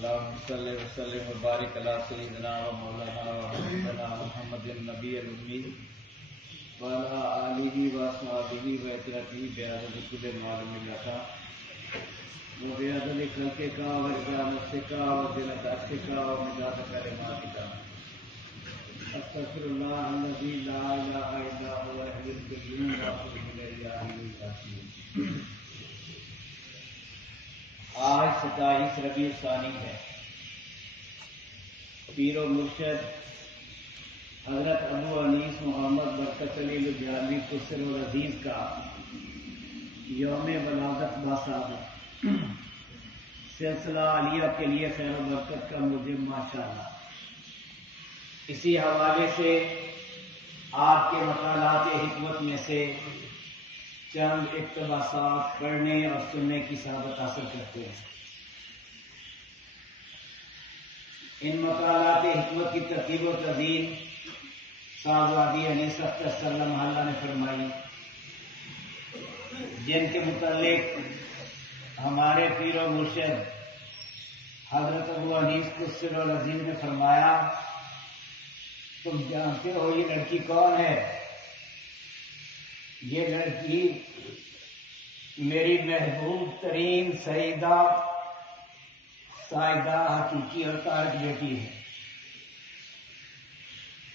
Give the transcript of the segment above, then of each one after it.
اللهم صل وسلم وبارك على سيدنا ومولانا وحبيبنا محمد النبي الأمي وعلى آله وأصحابه وعترته بعدد كل معلوم لك وبعدد خلقك ورضا نفسك وزنة عرشك ومداد كلماتك. استغفر الله الذي لا إله إلا هو الحي القيوم وأتوب إليه يا حي يا قيوم. آج 27 ربیع الثانی ہے. پیر و مرشد حضرت ابو انیس محمد برکت علی لدھیانوی قصر العزیز کا یوم ولادت باسعادت سلسلہ عالیہ کے لیے خیر و برکت کا موجب ماشاءاللہ. اسی حوالے سے آپ کے مقالات حکمت میں سے چند اقتباسات پڑھنے اور سننے کی سعادت حاصل کرتے ہیں. ان مقالات حکمت کی ترتیب و تدوین صاحبزادی انیس اختر صلی اللہ نے فرمائی، جن کے متعلق ہمارے پیر و مرشد حضرت ابو انیس قصر العزیز نے فرمایا، تم جانتے ہو یہ لڑکی کون ہے؟ یہ لڑکی میری محبوب ترین سیدہ سائدہ حقیقی اور طارق بیٹی ہے،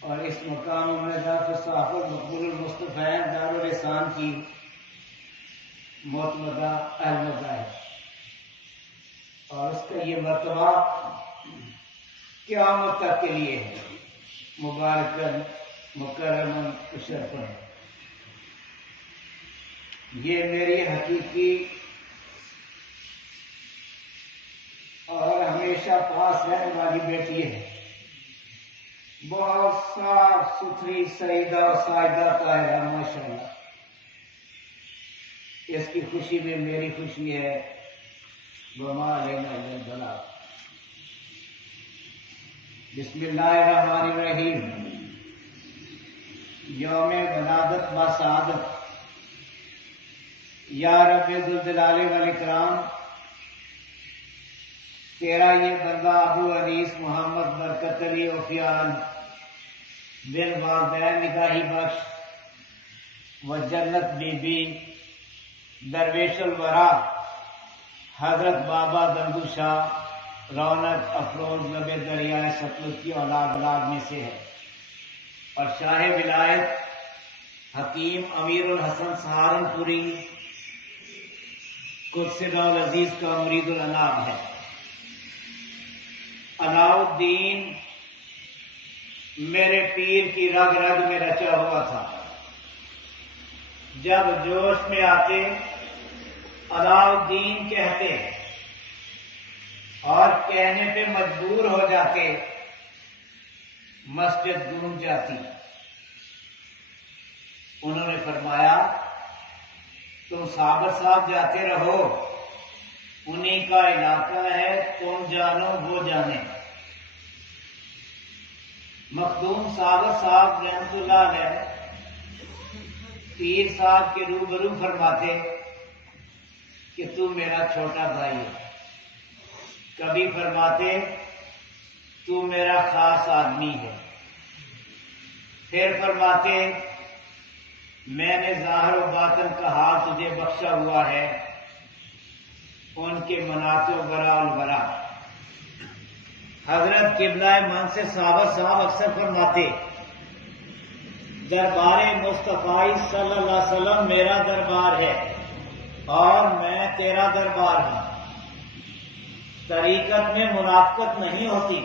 اور اس مقام عمدہ صاحب المقبول المصطفین دارالحسان کی معتمدہ احمدہ ہے، اور اس کا یہ مرتبہ قیامت تک کے لیے ہے. مبارکن مکرمن مشرفن. یہ میری حقیقی اور ہمیشہ پاس رہنے والی بیٹی ہے. بہت صاف ستھری سیدہ سائدہ طاہرہ ماشاءاللہ. اس کی خوشی میں میری خوشی ہے. وما علینا الا البلاغ. بسم اللہ الرحمن الرحیم. یوم ولادت باسعادت. یا رب ذوالجلال والاکرام، تیرا یہ بندہ ابو انیس محمد برکت علی اوفیان بن والدین نگاہی بخش و جنت بی بی درویش الورا حضرت بابا دندو شاہ رونق افروز لب دریائے ستلج کی اولاد میں سے ہے، اور شاہ ولایت حکیم امیر الحسن سہارنپوری قدس العزیز کا مرید الانام ہے. علاء الدین میرے پیر کی رگ رگ میں رچا ہوا تھا. جب جوش میں آتے علاء الدین کہتے اور کہنے پہ مجبور ہو جاتے، مسجد گونج جاتی. انہوں نے فرمایا، تم صابر صاحب جاتے رہو، انہی کا علاقہ ہے، تم جانو وہ جانے. مخدوم صابر صاحب رحمت اللہ علیہ پیر صاحب کے روبرو فرماتے کہ تو میرا چھوٹا بھائی ہے. کبھی فرماتے تو میرا خاص آدمی ہے. پھر فرماتے میں نے ظاہر و باطن کا حال تجھے بخشا ہوا ہے. ان کے مناتو برا البرا. حضرت قبلہ منصر صابر صاحب اکثر فرماتے، دربار مصطفیٰ صلی اللہ علیہ وسلم میرا دربار ہے اور میں تیرا دربار ہوں. طریقت میں منافقت نہیں ہوتی.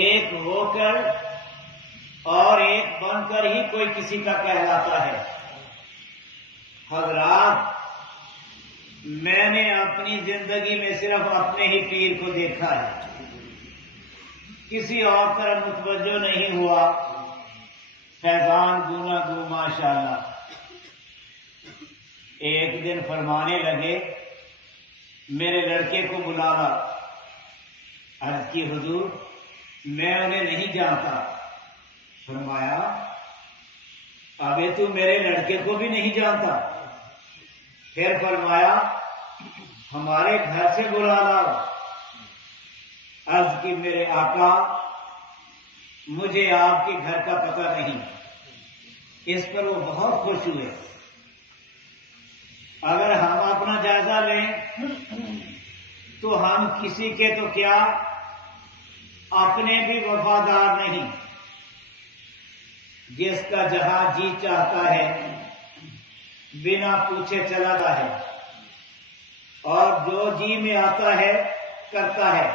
ایک ہو کر اور ایک بن کر ہی کوئی کسی کا کہلاتا ہے. حضرات، میں نے اپنی زندگی میں صرف اپنے ہی پیر کو دیکھا ہے، کسی اور طرف متوجہ نہیں ہوا. فیضان گونا گو ماشاءاللہ. ایک دن فرمانے لگے، میرے لڑکے کو بلانا. عرض کی حضور میں انہیں نہیں جانتا. فرمایا ابھی تو میرے لڑکے کو بھی نہیں جانتا. پھر فرمایا ہمارے گھر سے بلا لاؤ. عرض کی میرے آقا مجھے آپ کے گھر کا پتہ نہیں۔ اس پر وہ بہت خوش ہوئے۔ اگر ہم اپنا جائزہ لیں تو ہم کسی کے تو کیا اپنے بھی وفادار نہیں۔ جس کا جہاں جی چاہتا ہے بنا پوچھے چلاتا ہے، اور جو جی میں آتا ہے کرتا ہے۔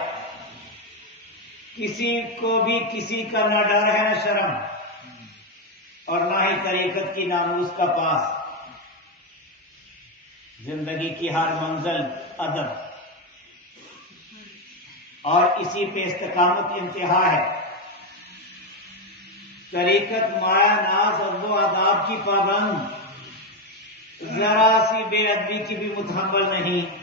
کسی کو بھی کسی کا نہ ڈر ہے نہ شرم، اور نہ ہی طریقت کی ناموس کا پاس۔ زندگی کی ہر منزل ادب، اور اسی پہ استقامت انتہا ہے۔ طریقت مایا ناز اور وہ آداب کی پابند، ذرا سی بے ادبی کی بھی متحمل نہیں۔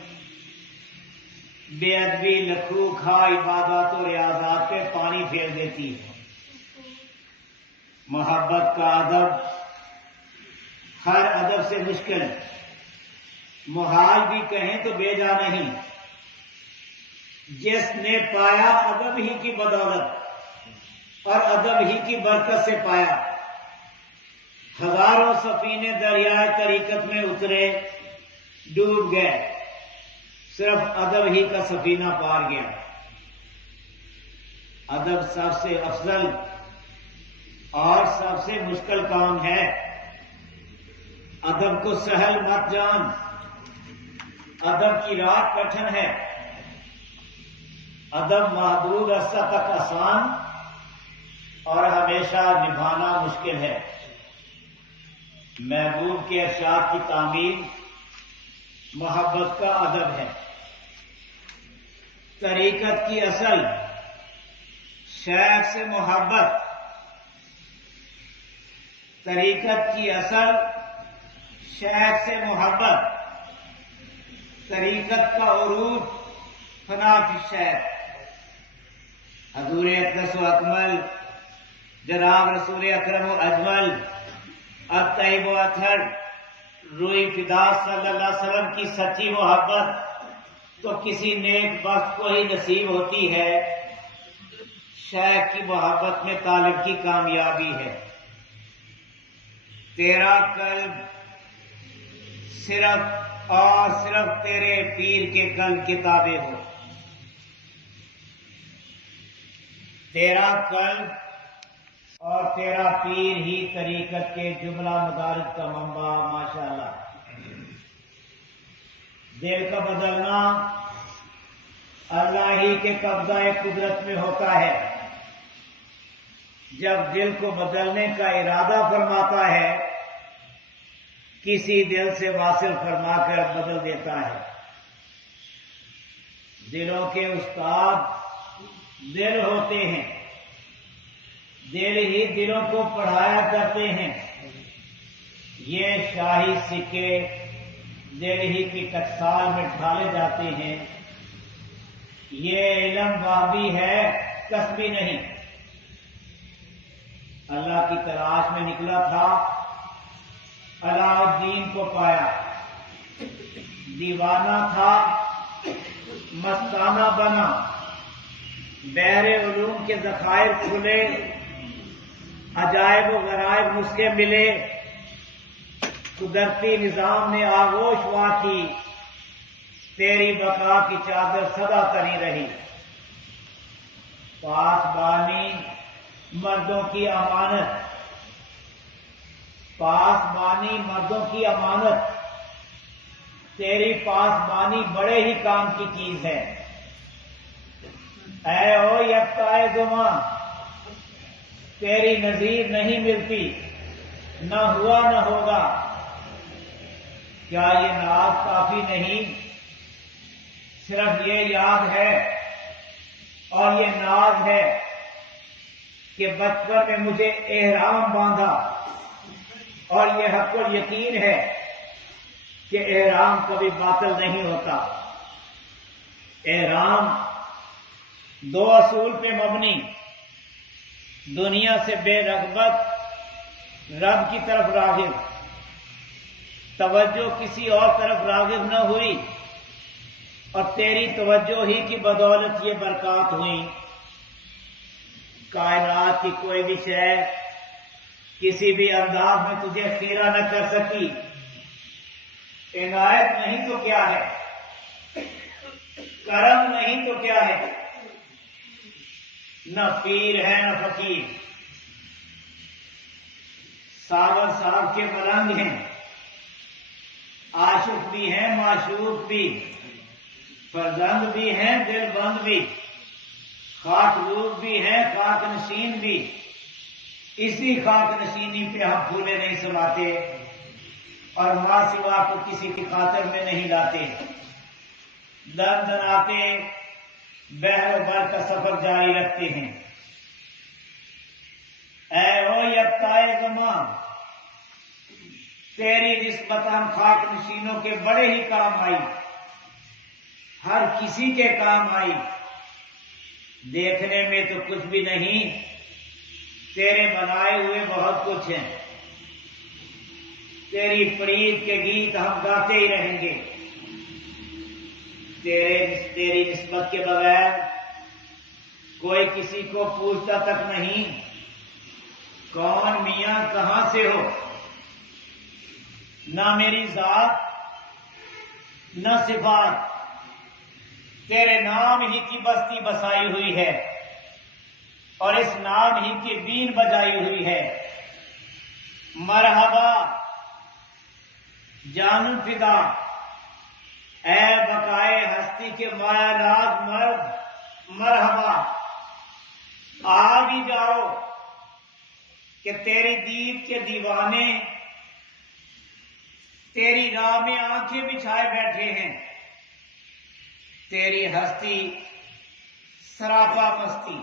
بے ادبی لکھو کھا عبادات و ریاضات پہ پانی پھیر دیتی ہے۔ محبت کا ادب ہر ادب سے مشکل، محال بھی کہیں تو بیجا نہیں۔ جس نے پایا ادب ہی کی بدولت اور ادب ہی کی برکت سے پایا۔ ہزاروں سفینے دریائے طریقت میں اترے، ڈوب گئے، صرف ادب ہی کا سفینہ پار گیا۔ ادب سب سے افضل اور سب سے مشکل کام ہے۔ ادب کو سہل مت جان، ادب کی رات کٹھن ہے۔ ادب محدود عرصہ تک آسان اور ہمیشہ نبھانا مشکل ہے۔ محبوب کے ارشاد کی تعمیر محبت کا ادب ہے۔ طریقت کی اصل شیخ سے محبت، طریقت کی اصل شیخ سے محبت، طریقت کا عروج فنا فی الشیخ۔ حضور اقدس و اکمل جناب رسول اکرم و اجمل الطیب و اطہر روئی فدا صلی اللہ علیہ وسلم کی سچی محبت تو کسی نیک بخت کو ہی نصیب ہوتی ہے۔ شیخ کی محبت میں طالب کی کامیابی ہے۔ تیرا قلب صرف اور صرف تیرے پیر کے قلب کی تابع ہو۔ تیرا قلب اور تیرا پیر ہی طریقت کے جملہ مدارج کا منبع۔ ماشاءاللہ، دل کا بدلنا اللہ ہی کے قبضہ قدرت میں ہوتا ہے۔ جب دل کو بدلنے کا ارادہ فرماتا ہے، کسی دل سے واصل فرما کر بدل دیتا ہے۔ دلوں کے استاد دل ہوتے ہیں، دل ہی دلوں کو پڑھایا کرتے ہیں۔ یہ شاہی سکے دل ہی کی ٹکسال میں ڈھالے جاتے ہیں۔ یہ علم وابی ہے، کسبی نہیں۔ اللہ کی تلاش میں نکلا تھا، علاء الدین کو پایا۔ دیوانہ تھا، مستانہ بنا۔ بحر علوم کے ذخائر کھلے، عجائب و غرائب نسخے ملے۔ قدرتی نظام نے آغوش واٹھی، تیری بقا کی چادر سدا تنی رہی۔ پاسبانی مردوں کی امانت، پاسبانی مردوں کی امانت، تیری پاسبانی بڑے ہی کام کی چیز ہے۔ اے او یکتائے زماں، تیری نظیر نہیں ملتی، نہ ہوا نہ ہوگا۔ کیا یہ ناز کافی نہیں؟ صرف یہ یاد ہے اور یہ ناز ہے کہ بچپن میں مجھے احرام باندھا، اور یہ حق یقین ہے کہ احرام کبھی باطل نہیں ہوتا۔ احرام دو اصول پہ مبنی، دنیا سے بے رغبت، رب کی طرف راغب۔ توجہ کسی اور طرف راغب نہ ہوئی، اور تیری توجہ ہی کی بدولت یہ برکات ہوئی. کائنات کی کوئی بھی شے کسی بھی انداز میں تجھے خیرہ نہ کر سکی. عنایت نہیں تو کیا ہے، کرم نہیں تو کیا ہے. نہ پیر ہے نہ فقیر، ساغر صاحب کے ملنگ ہیں، عاشق بھی ہیں معشوق بھی، فرزند بھی ہیں دل بند بھی، خاک روب بھی ہیں خاک نشین بھی. اسی خاک نشینی پہ ہم پھولے نہیں سماتے اور ماں سوا کو کسی کی خاطر میں نہیں لاتے. دن دن آتے بحر بر کا سفر جاری رکھتے ہیں. اے او یکتائے زمان، تیری نسبت ہم خاک نشینوں کے بڑے ہی کام آئی، ہر کسی کے کام آئی. دیکھنے میں تو کچھ بھی نہیں، تیرے بنائے ہوئے بہت کچھ ہیں. تیری فرید کے گیت ہم گاتے ہی رہیں گے. تیری نسبت کے بغیر کوئی کسی کو پوچھتا تک نہیں کون میاں کہاں سے ہو. نہ میری ذات نہ صفات، تیرے نام ہی کی بستی بسائی ہوئی ہے اور اس نام ہی کی بین بجائی ہوئی ہے. مرحبا جان فدا، اے بقائے ہستی کے مایا ناز مرد، مرحبا. آ بھی جاؤ کہ تیری دید کے دیوانے تیری راہ میں آنکھیں بچھائے بیٹھے ہیں. تیری ہستی سراپا مستی،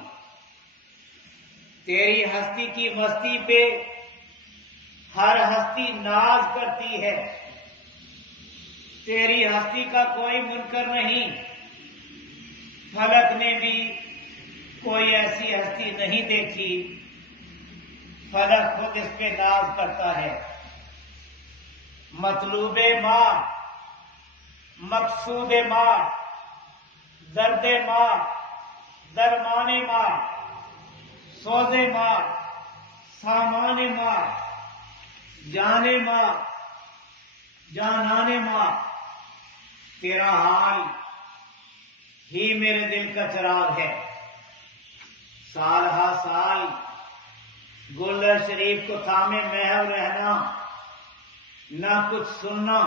تیری ہستی کی مستی پہ ہر ہستی ناز کرتی ہے. تیری ہستی کا کوئی منکر نہیں، فلک نے بھی کوئی ایسی ہستی نہیں دیکھی. فلک خود اس پہ ناز کرتا ہے. مطلوب ماں، مقصود ماں، درد ماں، درمان ماں، سوز ماں، سامان ماں، جان ماں، جانان ماں. تیرا حال ہی میرے دل کا چراغ ہے. سال ہا سال گلر شریف کو تھامے محو رہنا، نہ کچھ سننا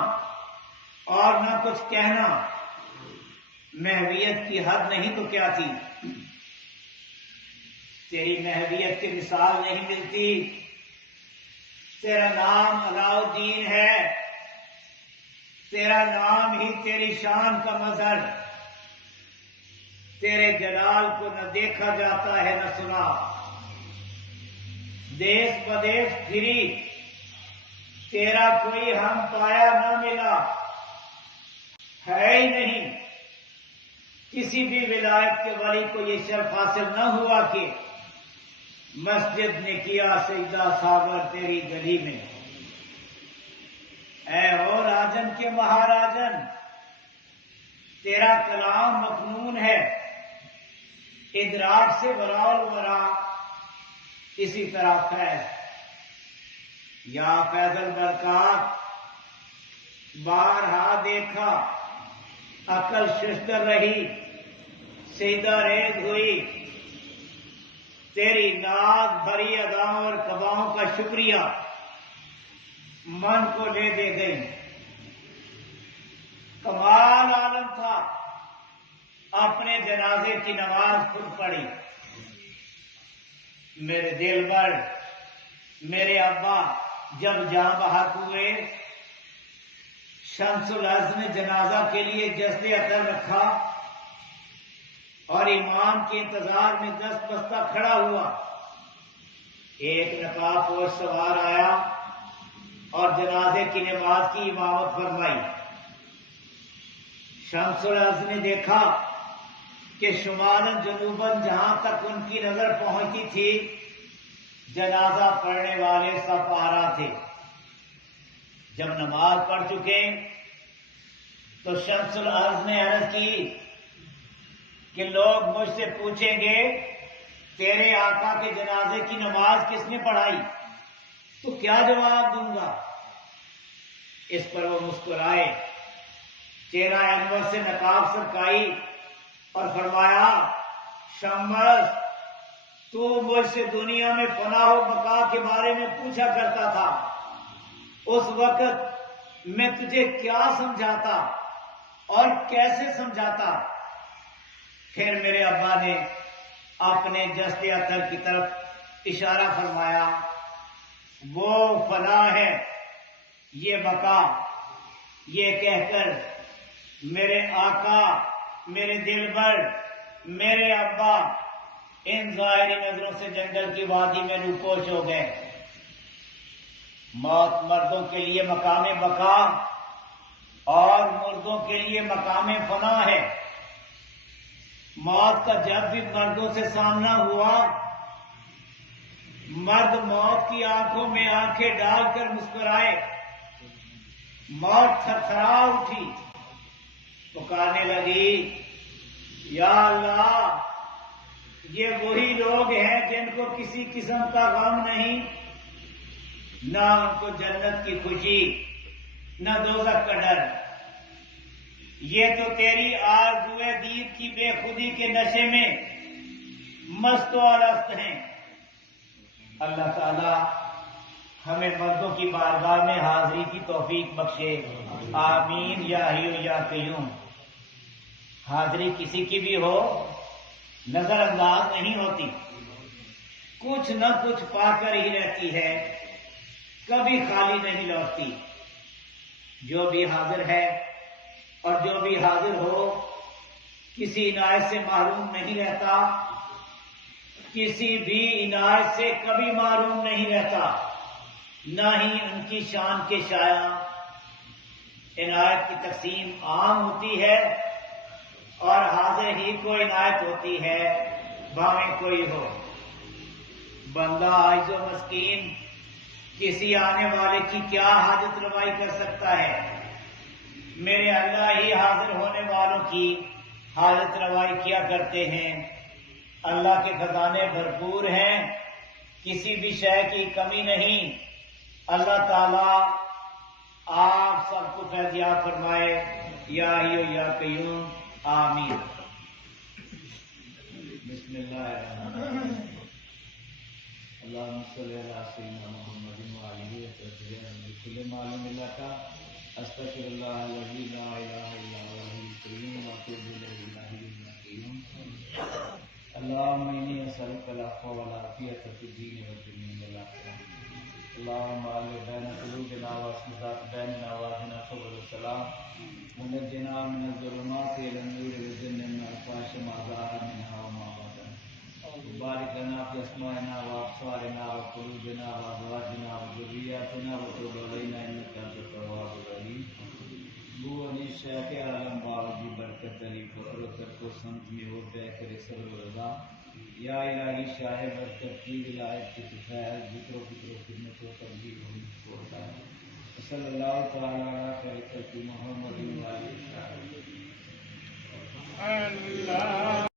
اور نہ کچھ کہنا. محویت کی حد نہیں تو کیا تھی. تیری محویت کی مثال نہیں ملتی. تیرا نام علاء الدین ہے، تیرا نام ہی تیری شان کا مظہر. تیرے جلال کو نہ دیکھا جاتا ہے نہ سنا. دیس بدیس پھری تیرا کوئی ہم پایا نہ ملا. ہے ہی نہیں کسی بھی ولایت کے ولی کو یہ شرف حاصل نہ ہوا کہ مسجد نے کیا سجدہ ساغر تیری گلی میں. اے او راجن کے مہاراجن، تیرا کلام مقنون ہے، ادراک سے وراء ورا اسی طرح فیض. یا فیض البرکات بارہا دیکھا، عقل ششدر رہی، سیدہ ریز ہوئی. تیری ناز بھری اداؤں اور قباؤں کا شکریہ من کو لے دے گئی. کمال عالم تھا، اپنے جنازے کی نماز خود پڑھی. میرے دل بر میرے ابا جب جاں بحق ہوئے، شمس الارض نے جنازہ کے لیے جسد عطر رکھا اور امام کے انتظار میں دست بستہ کھڑا ہوا. ایک نقاب پوش سوار آیا اور جنازے کی نماز کی امامت فرمائی. شمس الارض نے دیکھا کہ شمالاً جنوباً جہاں تک ان کی نظر پہنچتی تھی جنازہ پڑھنے والے سب آرا تھے. جب نماز پڑھ چکے تو شمس الارض نے عرض کی کہ لوگ مجھ سے پوچھیں گے تیرے آقا کے جنازے کی نماز کس نے پڑھائی، تو کیا جواب دوں گا؟ اس پر وہ مسکرائے، چہرہ انور سے نقاب سرکائی اور فرمایا، شمس تو مجھ سے دنیا میں فنا و بقا کے بارے میں پوچھا کرتا تھا، اس وقت میں تجھے کیا سمجھاتا اور کیسے سمجھاتا؟ پھر میرے ابا نے اپنے جسد اطہر کی طرف اشارہ فرمایا، وہ فنا ہے، یہ بقا۔ یہ کہہ کر میرے آقا، میرے دلبر، میرے ابا ان ظاہری نظروں سے جنگل کی وادی میں روپوش ہو گئے۔ موت مردوں کے لیے مقام بقا اور مردوں کے لیے مقام فنا ہے۔ موت کا جب بھی مردوں سے سامنا ہوا، مرد موت کی آنکھوں میں آنکھیں ڈال کر مسکرائے، موت تھرتھرا اٹھی، پکارنے لگی، یا اللہ، یہ وہی لوگ ہیں جن کو کسی قسم کا غم نہیں، نہ ان کو جنت کی خوشی، نہ دوزخ کا ڈر۔ یہ تو تیری آرزوئے دید کی بے خودی کے نشے میں مست و الست ہیں۔ اللہ تعالی ہمیں مردوں کی بارگاہ میں حاضری کی توفیق بخشے، آمین یا حی یا قیوم۔ حاضری کسی کی بھی ہو نظر انداز نہیں ہوتی، کچھ نہ کچھ پا کر ہی رہتی ہے، کبھی خالی نہیں لوٹتی۔ جو بھی حاضر ہے اور جو بھی حاضر ہو کسی عنایت سے محروم نہیں رہتا، کسی بھی عنایت سے کبھی محروم نہیں رہتا، نہ ہی ان کی شان کے شایان۔ عنایت کی تقسیم عام ہوتی ہے اور حاضر ہی کو عنایت ہوتی ہے، بھاویں کوئی ہو۔ بندہ عاجز و مسکین کسی آنے والے کی کیا حاجت روائی کر سکتا ہے؟ میرے اللہ ہی حاضر ہونے والوں کی حاجت روائی کیا کرتے ہیں۔ اللہ کے خزانے بھرپور ہیں، کسی بھی شے کی کمی نہیں۔ اللہ تعالی آپ سب کو فیضیاب فرمائے، یا حی یا قیوم، آمین۔ بسم اللہ الرحمن الرحیم۔ اللہم صلی علی سیدنا محمد وعلیہ وسلم بكل ما علم لك استغفر اللہ الذی لا الہ الا هو الحی القیوم واتوب الیہ الحی القیوم۔ اللہم انی اسألک العفو والعافیۃ فی الدین والدنیا والآخرہ۔ اللہم الف بین قلوبنا واصلح ذات بیننا واہدنا سبل السلام ونجنا من الظلمات الی النور وجنبنا من الفحش ما ظہر منها وما بطن وبارک لنا فی اسمائنا وابصارنا وقلوبنا وازواجنا وذریاتنا وتب علینا انک انت التواب الرحیم۔ وہ علی شیخ عالم باوجی برکت علی فخر و ترک و سمت میں ہو بے کر صبر و رضا، یا الہی شاہ برکت کی ولایت کی تفیض ذکر و فکر و خدمت و تبلیغ و مجھ کو عطا ہے۔ صلی اللہ تعالی علی خیر خلق محمد وعلی آلہ۔